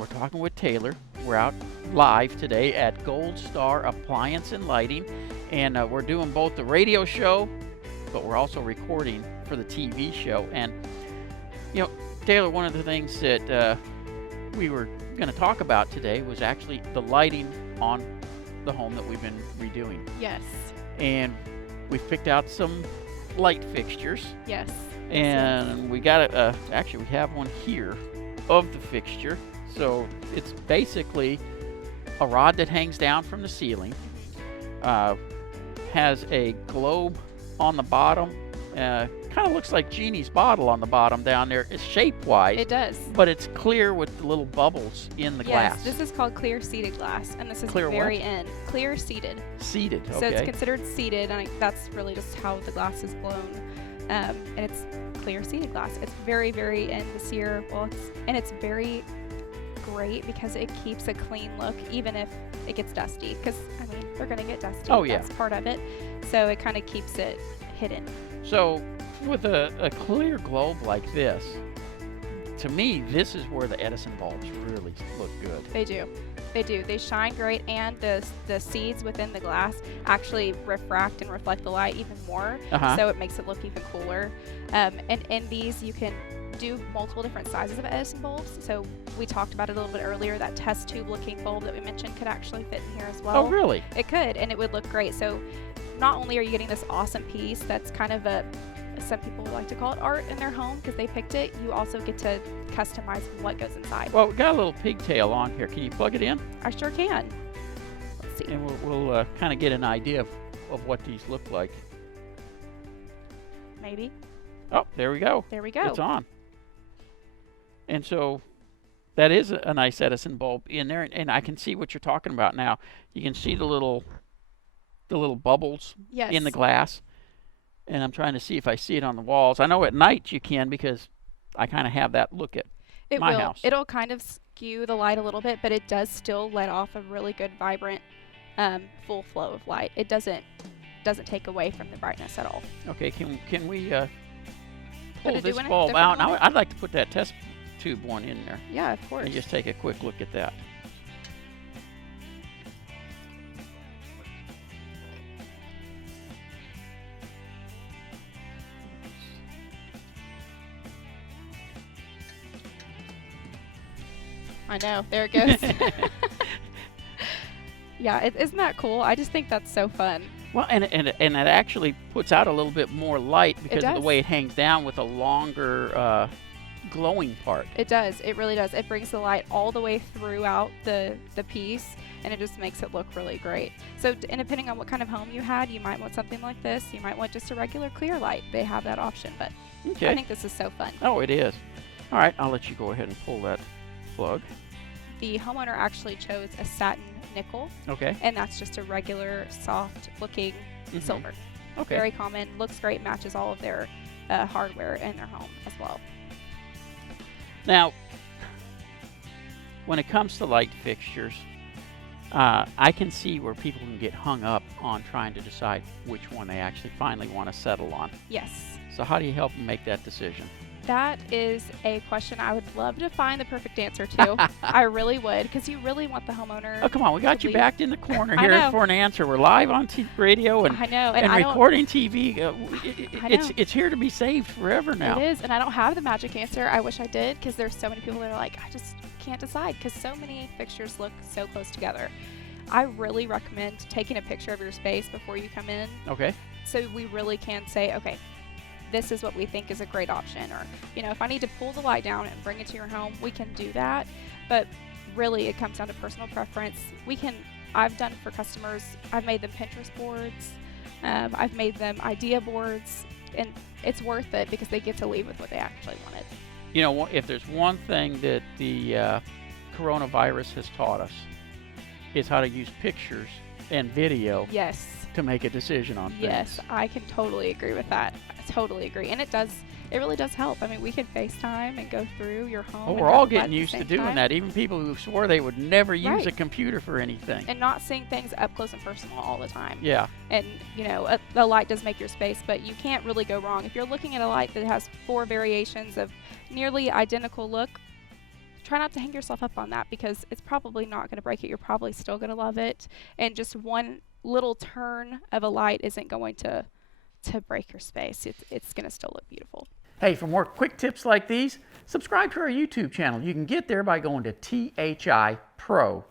We're talking with Taylor. We're out live today at Gold Star Appliance and Lighting, and we're doing both the radio show, but we're also recording for the TV show. And, you know, Taylor, one of the things that we were going to talk about today was actually the lighting on the home that we've been redoing. Yes. And we've picked out some light fixtures. Yes. And we got it, actually we have one here of the fixture. So it's basically a rod that hangs down from the ceiling, has a globe on the bottom, kind of looks like Genie's bottle on the bottom down there. It's shape-wise. It does. But it's clear with the little bubbles in the glass. Yes, this is called clear seated glass, and this is Clear the very what? end. Clear seated. Seated, okay. So it's considered seated, and that's really just how the glass is blown. And it's clear seated glass. It's very, very end this year. Well, it's very great because it keeps a clean look even if it gets dusty, because I mean they're going to get dusty. Oh yeah, that's part of it. So it kind of keeps it hidden. So with a clear globe like this, to me this is where the Edison bulbs really look good. They do. They shine great, and the seeds within the glass actually refract and reflect the light even more. So it makes it look even cooler. And in these you can do multiple different sizes of Edison bulbs. So we talked about it a little bit earlier. That test tube looking bulb that we mentioned could actually fit in here as well. Oh really? It could, and it would look great. So not only are you getting this awesome piece that's kind of some people like to call it art in their home because they picked it, you also get to customize what goes inside. Well, we got a little pigtail on here. Can you plug it in? I sure can. Let's see. And we'll kind of get an idea of what these look like. Maybe. Oh, there we go. There we go. It's on. And so that is a nice Edison bulb in there, and I can see what you're talking about now. You can see the little bubbles in the glass, and I'm trying to see if I see it on the walls. I know at night you can, because I kind of have that look at my house. It'll kind of skew the light a little bit, but it does still let off a really good, vibrant, full flow of light. It doesn't take away from the brightness at all. Okay, can we pull Could this it do bulb different out? light? I'd like to put that test tube one in there. Yeah, of course. And just take a quick look at that. I know. There it goes. Yeah, isn't that cool? I just think that's so fun. Well, and it actually puts out a little bit more light because of the does. way it hangs down with a longer glowing part. It does. It really does. It brings the light all the way throughout the piece, and it just makes it look really great. So, and depending on what kind of home you had, you might want something like this. You might want just a regular clear light. They have that option, but Okay. I think this is so fun. Oh, it is. All right, I'll let you go ahead and pull that plug. The homeowner actually chose a satin nickel, Okay. and that's just a regular, soft-looking silver. Okay. Very common. Looks great. Matches all of their hardware in their home as well. Now, when it comes to light fixtures, I can see where people can get hung up on trying to decide which one they actually finally want to settle on. Yes. So how do you help them make that decision? That is a question I would love to find the perfect answer to. I really would, because you really want the homeowner. Oh, come on. We got you backed in the corner here know. for an answer. We're live on radio and, I know, and I don't- recording TV. I know. It's here to be saved forever now. It is, and I don't have the magic answer. I wish I did, because there's so many people that are like, I just can't decide, because so many fixtures look so close together. I really recommend taking a picture of your space before you come in, Okay. so we really can say, okay, this is what we think is a great option. Or, you know, if I need to pull the light down and bring it to your home, we can do that. But really, it comes down to personal preference. I've done for customers, I've made them Pinterest boards, I've made them idea boards, and it's worth it because they get to leave with what they actually wanted. You know, if there's one thing that the coronavirus has taught us, is how to use pictures and video Yes. to make a decision on things. Yes, I can totally agree with that. I totally agree. And it really does help. I mean, we can FaceTime and go through your home. Well, and we're have all fun getting at the used to same doing time. that. Even people who swore they would never use Right. a computer for anything. And not seeing things up close and personal all the time. Yeah. And, you know, the light does make your space, but you can't really go wrong. If you're looking at a light that has 4 variations of nearly identical look, try not to hang yourself up on that, because it's probably not going to break it. You're probably still going to love it. And just one little turn of a light isn't going to break your space. It's going to still look beautiful. Hey, for more quick tips like these, subscribe to our YouTube channel. You can get there by going to thipro.com.